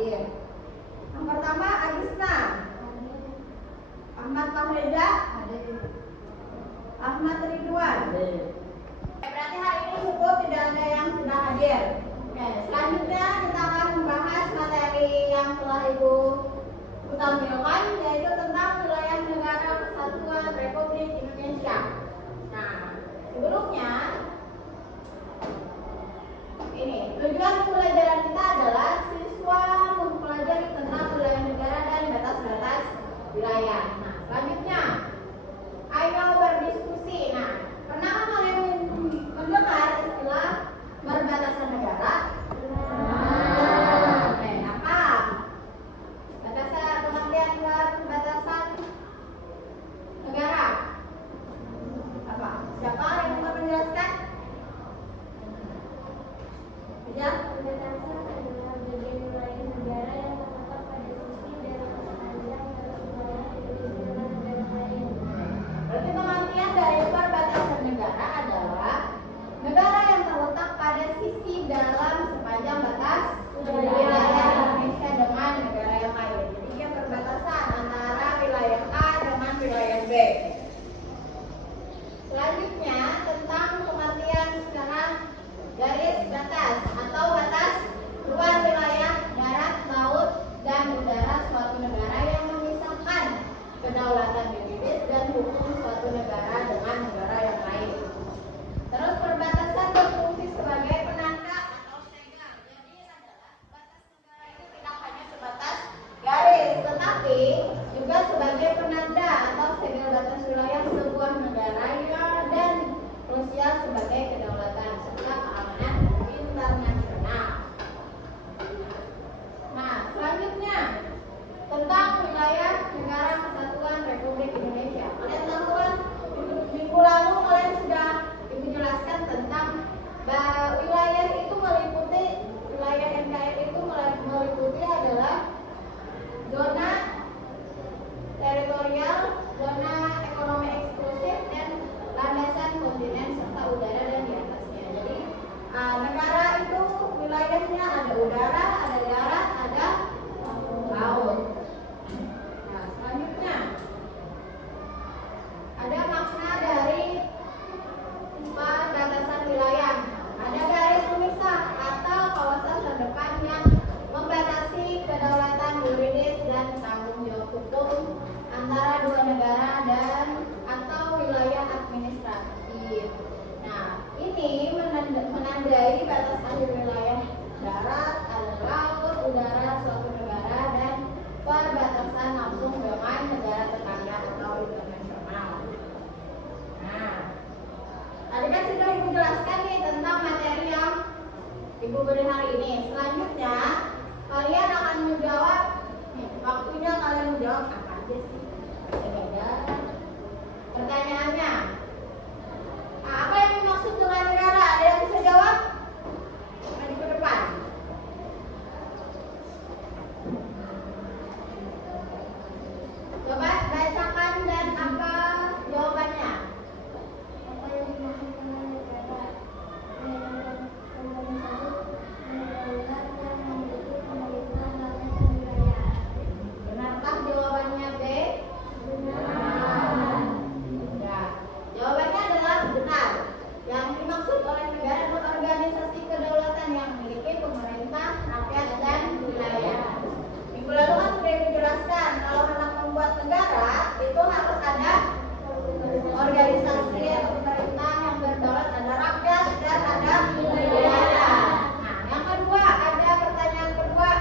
hadir. Yang pertama Agisna. Ahmad Fahreza. Ahmad Ridwan. Berarti hari ini cukup tidak ada yang sudah hadir. Oke, selanjutnya kita akan membahas materi yang telah Ibu tampilkan, yaitu tentang wilayah negara kesatuan Republik Indonesia. Nah, sebelumnya ini tujuan pembelajaran kita adalah siswa mempelajari tentang wilayah negara dan batas-batas wilayah. Nah, selanjutnya ayo berdiskusi. Nah, pernah kalian mendengar istilah perbatasan negara? Apa? Batasan, pengertian perbatasan negara. Apa? Siapa yang mau menjelaskan? Ya? Perbatasan adalah bagian wilayah negara yang terletak pada sisi dan sepanjang garis wilayah Indonesia dengan negara lain. Berarti pengertian dari perbatasan negara adalah negara yang terletak pada sisi dalam sepanjang batas wilayah Indonesia dengan negara yang lain. Jadi dia perbatasan antara wilayah A dengan wilayah B. Selanjutnya tentang pengertian secara garis batas atau batas luar wilayah darat, laut, dan udara suatu negara yang memisahkan kedaulatan juridis dan hukum suatu negara dengan negara yang lain. Terus perbatasan berfungsi sebagai penanda atau segel. Jadi adalah batas negara itu tidak hanya sebatas garis, tetapi juga sebagai penanda atau segel batas wilayah sebuah negara dan krusial sebagai kedaulatan serta keamanan internasional. Nah, selanjutnya tentang wilayah negara kesatuan Republik Indonesia. Kalian tahu kan minggu lalu kalian sudah dijelaskan tentang wilayah itu meliputi wilayah NKRI itu meliputi adalah zona teritorial, zona ekonomi eksklusif, dan landasan kontinen serta udara dan di atasnya. Jadi negara itu wilayahnya ada udara, ada darat, ada laut. Nah, selanjutnya ada makna dari perbatasan wilayah. Ada garis pemisah atau kawasan terdepan yang membatasi kedaulatan juridis dan tanggung jawab hukum antara dua negara dan atau wilayah administratif. Nah, ini menandai batas akhir wilayah darat, ada laut, udara suatu negara, dan perbatasan langsung dengan negara tetangga atau internasional. Nah, tadi kan sudah Ibu jelaskan nih tentang materi yang Ibu beri hari ini. Selanjutnya kalian akan menjawab. Waktunya kalian menjawab apa aja sih? Beda. Pertanyaannya, apa yang dimaksud dengan negara? Ada yang bisa jawab? Maju ke depan. Coba bacakan dan apa jawabannya? Apa yang dimaksud dengan negara? Negara yang memiliki pemerintahan rakyat dan wilayah. Benarkah jawabannya B? Benar. Ya, jawabannya adalah benar. Yang dimaksud oleh negara adalah organisasi kedaulatan yang memiliki pemerintah, rakyat, dan wilayah. Minggu lalu kan sudah dijelaskan kalau hendak membuat negara itu harus ada organisasi atau pemerintah yang berdaulat, ada rakyat dan ada wilayah. Nah, yang kedua ada pertanyaan kedua.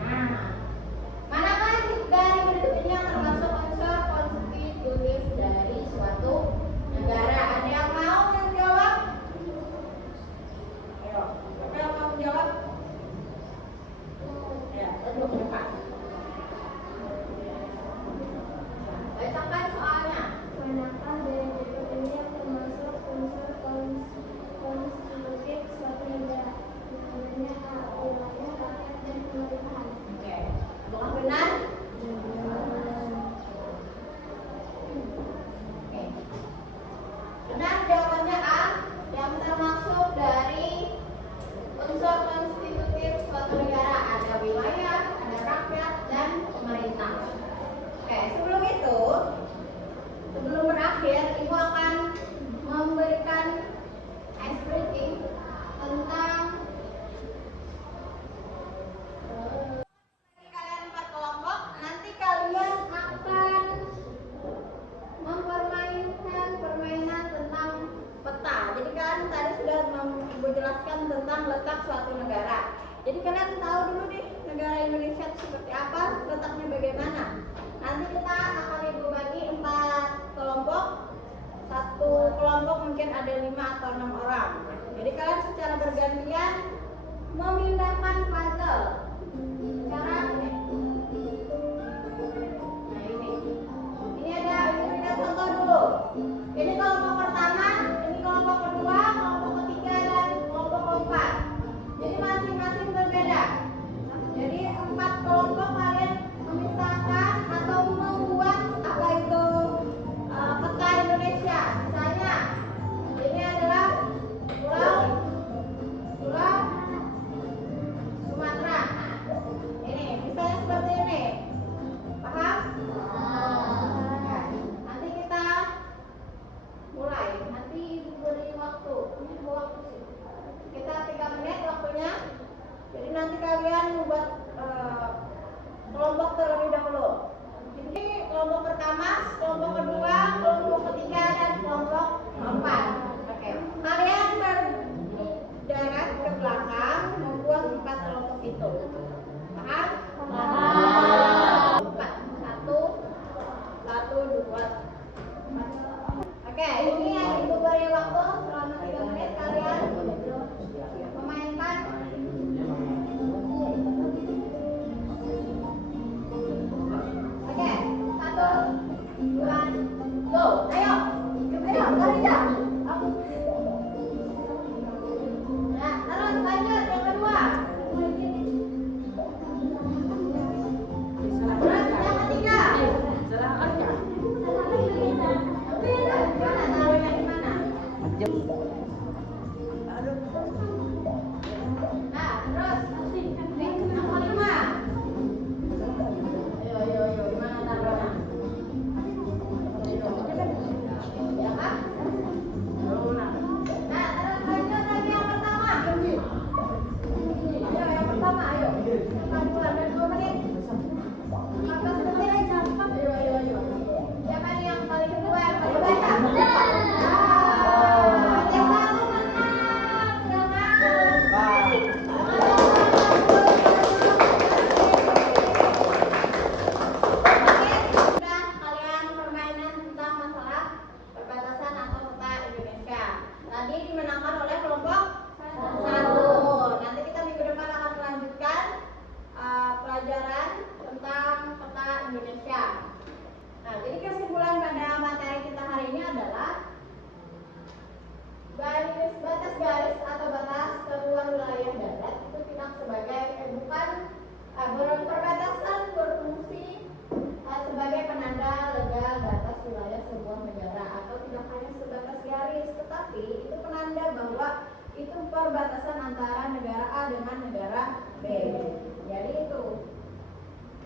Nah, manakah dari berikut ini yang termasuk unsur konstitutif dari suatu negara? Ada yang mau menjawab? Ayo, siapa yang mau menjawab? Ya, duduk ke depan. Bacakan soalnya. Manakah dari berikut ini yang termasuk unsur konstitutif suatu negara? Jawabannya A. Wilayah, rakyat, dan pemerintahan. Oke, apakah benar? Oke. Benar jawabannya A. Yang termasuk dari unsur konstitutif suatu negara ada wilayah. kalian tahu dulu nih negara Indonesia itu seperti apa, letaknya bagaimana. Nanti kita akan ibu bagi 4 kelompok. Satu kelompok mungkin ada 5 atau 6 orang. Jadi kalian secara bergantian memindahkan puzzle. Cara ini. Nah ini ada kita contoh dulu. Ini kelompok pertama, ini kelompok kedua, kelompok ketiga dan kelompok keempat. Jadi masing-masing berbeda. Jadi 4 kelompok kalian memisahkan atau membuat apa itu peta Indonesia. Misalnya ini adalah pulau Sumatera. Ini misalnya seperti ini. Paham? Nah, nanti kita mulai. Nanti ibu beri waktu. Ini waktu sih. Kita 3 menit waktunya. Jadi nanti kalian membuat kelompok terlebih dahulu. Ini kelompok pertama, kelompok kedua, kelompok ketiga dan kelompok keempat. Oke. Kalian berjarak ke belakang membuat 4 kelompok itu. Paham? Paham. 4. 1, 2, 4. Oke, ini yang ibu beri waktu selama 3 menit kalian memainkan. Oke, 1, 2, go. Ayo, lari dah. Nah, terus lanjut yang kedua. Terus yang ketiga. Mana taruhnya di mana? Nah, terus yang kelima. Ayo, gimana taruhnya? Ya kan? Nah, terus lanjut lagi yang pertama. Ayo, yang pertama, ayo. Yang duluan, dan 2 menit. 15 detik. Ayo. Siapa nih yang paling kedua, yang paling banyak? Yang satu menang. Sudah kalian permainan tentang masalah perbatasan atau peta Indonesia. Tadi dimenangkan oleh kelompok 1. Nanti kita minggu depan akan melanjutkan pelajaran tentang peta Indonesia. Nah, jadi kesimpulan pada materi kita hari ini adalah batas garis atau batas keluar wilayah darat itu tidak sebagai perbatasan berfungsi sebagai penanda legal batas wilayah sebuah negara, atau tidak hanya sebatas garis, tetapi itu penanda bahwa itu perbatasan antara negara A dengan negara B. Jadi itu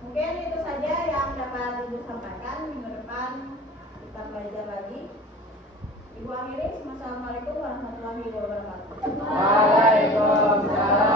mungkin itu saja yang dapat Ibu sampaikan. Minggu depan kita belajar lagi. Ibu akhiri. Assalamualaikum warahmatullahi wabarakatuh. Waalaikumsalam.